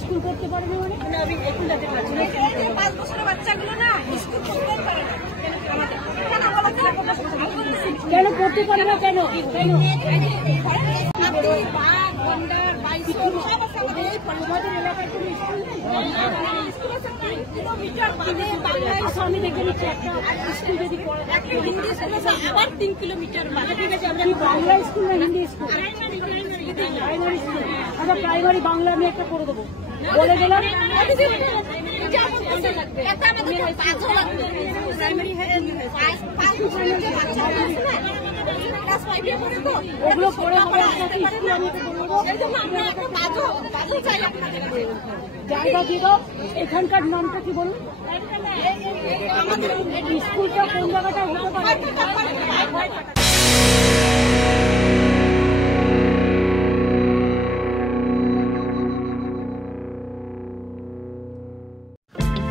School করতে পারবে মানে আমি একটু যেতে পারছি না। 5 বছরের বাচ্চাগুলো না স্কুল করতে পারে না। কেন করতে পারে না? কেন আমি দেখে নিচ্ছি একটা স্কুল যদি আবার 3 কিলোমিটার ঠিক আছে। আমরা বাংলা স্কুল না হিন্দি স্কুল? Primary school. আচ্ছা প্রাইমারি বাংলা আমি একটা করে দেবো বলে দিলাম। ওগুলো করে জায়গা দিয়ে দাও। এখানকার নামটা কি বলুন? স্কুলটা কোন জায়গাটা হতে পারে?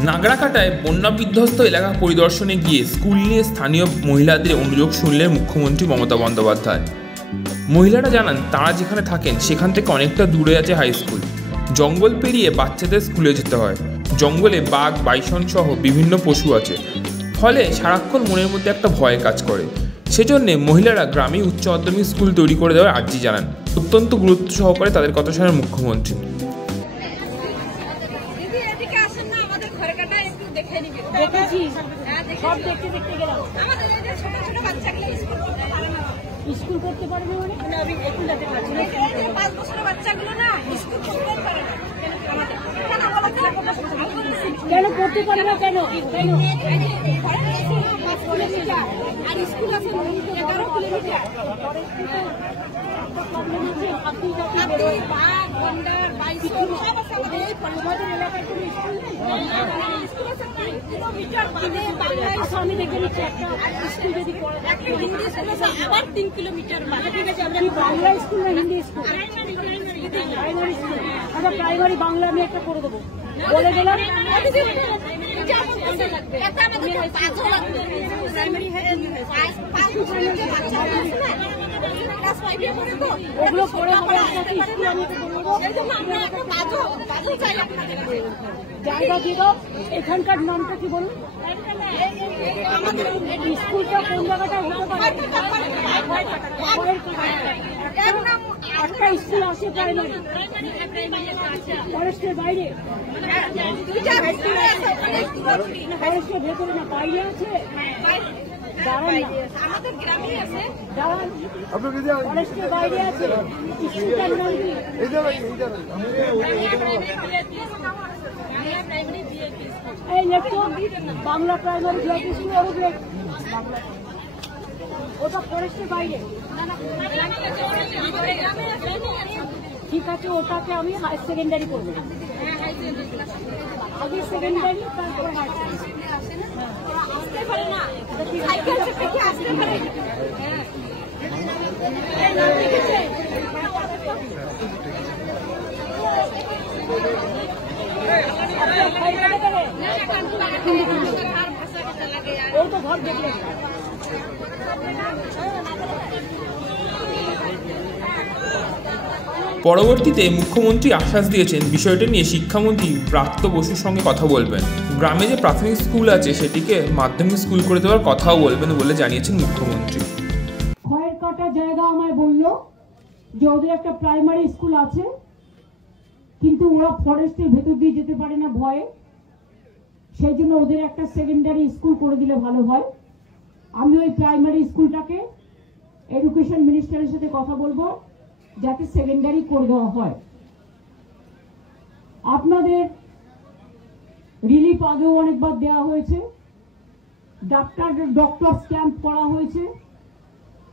নাগরাকাটায় বন্যা বিধ্বস্ত এলাকা পরিদর্শনে গিয়ে স্কুল নিয়ে স্থানীয় মহিলাদের অনুযোগ শুনলেন মুখ্যমন্ত্রী মমতা বন্দ্যোপাধ্যায়। মহিলারা জানান তারা যেখানে থাকেন সেখান থেকে অনেকটা দূরে আছে হাই স্কুল। জঙ্গল পেরিয়ে বাচ্চাদের স্কুলে যেতে হয়। জঙ্গলে বাঘ, বাইসন সহ বিভিন্ন পশু আছে, ফলে সারাক্ষণ মনের মধ্যে একটা ভয় কাজ করে। সেজন্যে মহিলারা গ্রামে উচ্চ মাধ্যমিক স্কুল তৈরি করে দেওয়ার আর্জি জানান। অত্যন্ত গুরুত্ব সহকারে তাদের কথা শোনেন মুখ্যমন্ত্রী। স্কুল করতে পারবে মানে আমি একটু যেতে পারছি না। 5 বছরের বাচ্চাগুলো না স্কুল করতে পারে না। কেন করতে পারে না? কেন আর স্কুল আছে 11 কিলোমিটার। আমি দেখে নিচ্ছি একটা স্কুল যদি আবার 3 কিলোমিটার ঠিক আছে। আমরা বাংলা স্কুল না হিন্দি স্কুল? Primary school. আচ্ছা প্রাইমারি বাংলা আমি একটা করে দেবো বলে দিলাম। ওগুলো করে জায়গা দিয়ে দাও। এখানকার নামটা কি বলুন? স্কুলটা কোন জায়গাটা হতে পারে? একটা স্কুল আছে প্রাইমারি ফরেস্টের বাইরে? ফরেস্টের ভেতরে না, বাইরে আছে? ফরেস্টের বাইরে আছে। স্কুলটার নাম কি? এই লেখো বাংলা প্রাইমারি ভিআইপি স্কুল। ওটা ফরেস্টের বাইরে ঠিক আছে। ওটাকে আমি হায়ার সেকেন্ডারি করবো। আগে সেকেন্ডারি তারপরে আসতে পারে না। আসতে পারে ও তো ঘর দেখলেন। পরবর্তীতে মুখ্যমন্ত্রী আশ্বাস দিয়েছেন বিষয়টি নিয়ে শিক্ষামন্ত্রী ব্রাত্য বসুর সঙ্গে কথা বলবেন। গ্রামে যে প্রাথমিক স্কুল আছে সেটিকে মাধ্যমিক স্কুল করে দেওয়ার কথাও বলবেন বলে জানিয়েছেন মুখ্যমন্ত্রী। খয়ের কাটা জায়গা আমায় বলল যে ওদের একটা প্রাইমারি স্কুল আছে, কিন্তু ওরা ফরেস্টের ভেতর দিয়ে যেতে পারে না ভয়ে, সেই জন্য ওদের একটা সেকেন্ডারি স্কুল করে দিলে ভালো হয়। আমি ওই প্রাইমারি স্কুলটাকে এডুকেশন মিনিস্টারের সাথে কথা বলবো যাতে সেকেন্ডারি করে দেওয়া হয়। আপনাদের রিলিফ আগেও অনেকবার দেওয়া হয়েছে, ডক্টর ক্যাম্প করা হয়েছে।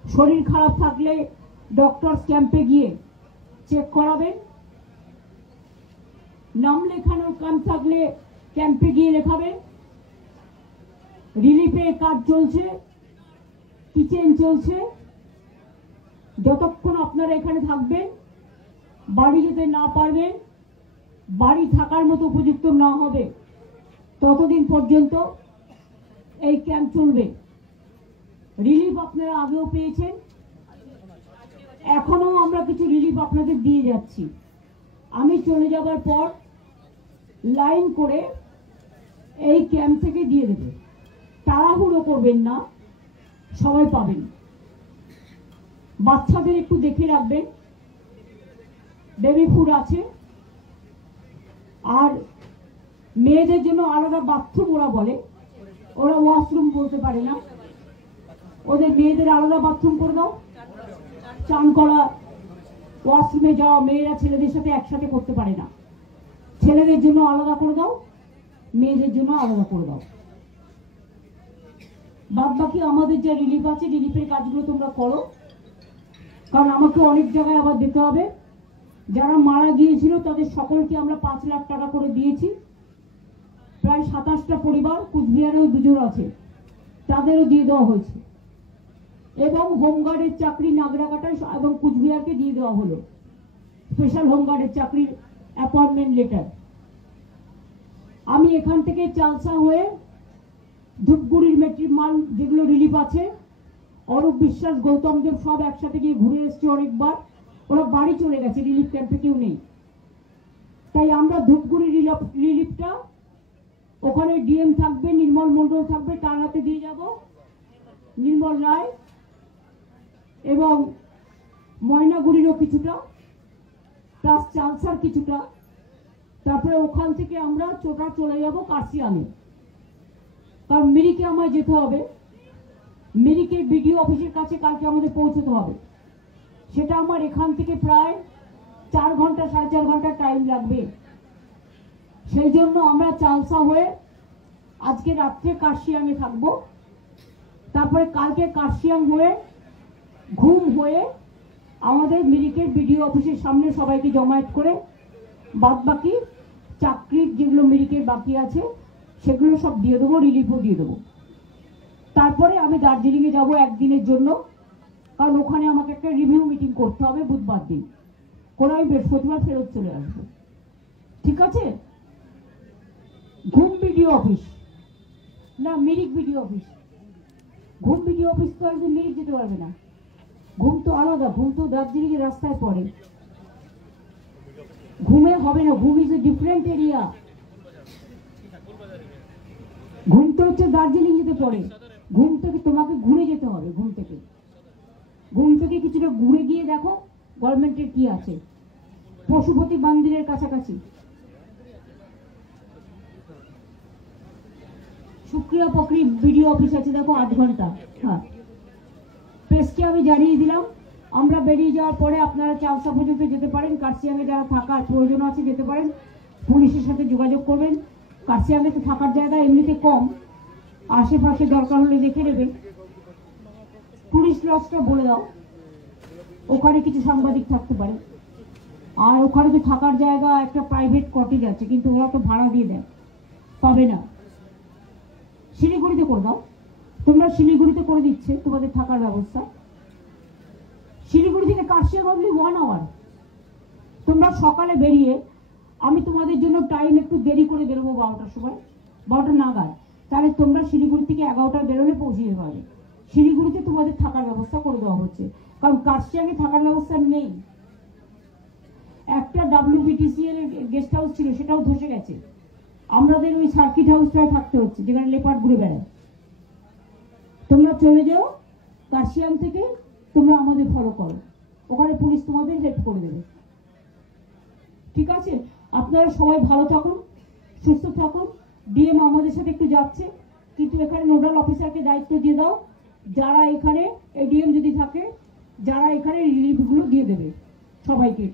শরীর খারাপ থাকলে ডক্টর ক্যাম্পে গিয়ে চেক করাবেন। নাম লেখানোর কাম থাকলে ক্যাম্পে গিয়ে লেখাবেন। রিলিফের কাজ চলছে, কিচেন চলছে। যতক্ষণ আপনারা এখানে থাকবেন, বাড়ি যেতে না পারবেন, বাড়ি থাকার মতো উপযুক্ত না হবে, ততদিন পর্যন্ত এই ক্যাম্প চলবে। রিলিফ আপনারা আগেও পেয়েছেন, এখনো আমরা কিছু রিলিফ আপনাদের দিয়ে যাচ্ছি। আমি চলে যাবার পর লাইন করে এই ক্যাম্প থেকে দিয়ে দেবে। তাড়াহুড়ো করবেন না, সবাই পাবেন। বাচ্চাদের একটু দেখে রাখবেন, বেবি ফুড আছে। আর মেয়েদের জন্য আলাদা বাথরুম ওরা বলে, ওরা ওয়াশরুম বলতে পারে না, ওদের মেয়েদের আলাদা বাথরুম করে দাও। চান করা, ওয়াশরুমে যাওয়া মেয়েরা ছেলেদের সাথে একসাথে করতে পারে না, ছেলেদের জন্য আলাদা করে দাও, মেয়েদের জন্য আলাদা করে দাও। বাদ বাকি আমাদের যে রিলিফ আছে, রিলিফের কাজগুলো তোমরা করো, কারণ আমাকে অনেক জায়গায় আবার দিতে হবে। যারা মারা গিয়েছিল তাদের সকলকে আমরা 5 লাখ টাকা করে দিয়েছি। প্রায় 27টা পরিবার, কুচবিহারেও 2 জন আছে, তাদেরও দিয়ে দেওয়া হয়েছে। এবং হোমগার্ডের চাকরি নাগরাকাটা এবং কুচবিহারকে দিয়ে দেওয়া হলো স্পেশাল হোমগার্ডের চাকরির অ্যাপয়েন্টমেন্ট লেটার। আমি এখান থেকে চালসা হয়ে ধূপগুড়ির মেট্রিক মাল যেগুলো রিলিফ আছে, অরূপ বিশ্বাস, গৌতম দেব সব একসাথে গিয়ে ঘুরে এসছে অনেকবার। ওরা বাড়ি চলে গেছে, রিলিফ ক্যাম্পে কেউ নেই। তাই আমরা ধূপগুড়ি রিলিফটা, ওখানে ডিএম থাকবে, নির্মল মন্ডল থাকবে, তার হাতে দিয়ে যাব, নির্মল রায়, এবং ময়নাগুড়িরও কিছুটা, প্লাস চালসার কিছুটা। তারপরে ওখান থেকে আমরা চোটা চলে যাব কার্শিয়াঙে, কারণ মিরিকে আমায় যেতে হবে। মিরিকের বিডিও অফিসের কাছে কালকে আমাদের পৌঁছতে হবে। সেটা আমার এখান থেকে প্রায় 4 ঘন্টা 4.5 ঘন্টা টাইম লাগবে। সেই জন্য আমরা চালসা হয়ে আজকে রাত্রে কার্শিয়াঙে থাকবো। তারপরে কালকে কার্শিয়াং হয়ে ঘুম হয়ে আমাদের মিরিকের বিডিও অফিসের সামনে সবাইকে জমায়েত করে বাদ বাকি চাকরির যেগুলো মিরিকের বাকি আছে সেগুলো সব দিয়ে দেবো, রিলিফও দিয়ে দেবো। তারপরে আমি দার্জিলিংয়ে যাব 1 দিনের জন্য, কারণ ওখানে আমাকে একটা রিভিউ মিটিং করতে হবে বুধবার দিন, করে আমি বৃহস্পতিবার ফেরত চলে আসবো। ঠিক আছে? ঘুম বিডিও অফিস না, মিরিক বিডিও অফিস। ঘুম বিডিও অফিস তো একদিন মিরিক যেতে পারবে না, ঘুম তো আলাদা, ঘুম তো দার্জিলিং এর রাস্তায় পড়ে, ঘুমে হবে না। ঘুম ইজ এ ডিফারেন্ট এরিয়া। ঘুম তো হচ্ছে দার্জিলিং যেতে পড়ে, ঘুম থেকে তোমাকে ঘুরে যেতে হবে। ঘুম থেকে কিছুটা ঘুরে গিয়ে দেখো গভর্নমেন্টের কি আছে, পশুপতি মন্দিরের কাছাকাছি। সুক্রিয়া পকরি বিডিও অফিস আছে, দেখো 8 ঘন্টা। হ্যাঁ, প্রেসকে আমি জানিয়ে দিলাম। আমরা বেরিয়ে যাওয়ার পরে আপনারা চালসা পর্যন্ত যেতে পারেন, কার্শিয়াঙে যারা থাকার প্রয়োজন আছে যেতে পারেন, পুলিশের সাথে যোগাযোগ করবেন। কার্শিয়াঙে তো থাকার জায়গা এমনিতে কম, আশেপাশে দরকার হলে দেখে নেবে। টুরিস্ট লজটা বলে দাও, ওখানে কিছু সাংবাদিক থাকতে পারে। আর ওখানে তো থাকার জায়গা একটা প্রাইভেট কটেজ আছে, কিন্তু ওরা তো ভাড়া দিয়ে দেয়, পাবে না। শিলিগুড়িতে করে দাও, তোমরা শিলিগুড়িতে করে দিচ্ছে তোমাদের থাকার ব্যবস্থা। শিলিগুড়ি থেকে কার্শিয়াং অনলি 1 আওয়ার। তোমরা সকালে বেরিয়ে, আমি তোমাদের জন্য টাইম একটু দেরি করে বেরোবো 12টার সময়, 12টা নাগাদ। তাহলে তোমরা শিলিগুড়ি থেকে 11টায় বেরোলে পৌঁছে যেতে পারবে। শিলিগুড়িতে তোমাদের থাকার ব্যবস্থা করে দেওয়া হচ্ছে, কারণ কার্শিয়াঙে থাকার ব্যবস্থা নেই। একটা WBTC এর গেস্ট হাউস ছিল, সেটাও ধসে গেছে। আমাদের ওই সার্কিট হাউসটায় থাকতে হচ্ছে, যেখানে লেপার্ড ঘুরে বেড়ায়। তোমরা চলে যাও কার্শিয়াং থেকে, তোমরা আমাদের ফলো করো, ওখানে পুলিশ তোমাদের হেল্প করে দেবে। ঠিক আছে? আপনারা সবাই ভালো থাকুন, সুস্থ থাকুন। ডিএম আমাদের সাথে একটু যাচ্ছে, কিন্তু এখানে নোডাল অফিসারকে দায়িত্ব দিয়ে দাও, যারা এখানে, ডিএম যদি থাকে, যারা এখানে রিলিফগুলো দিয়ে দেবে সবাইকে।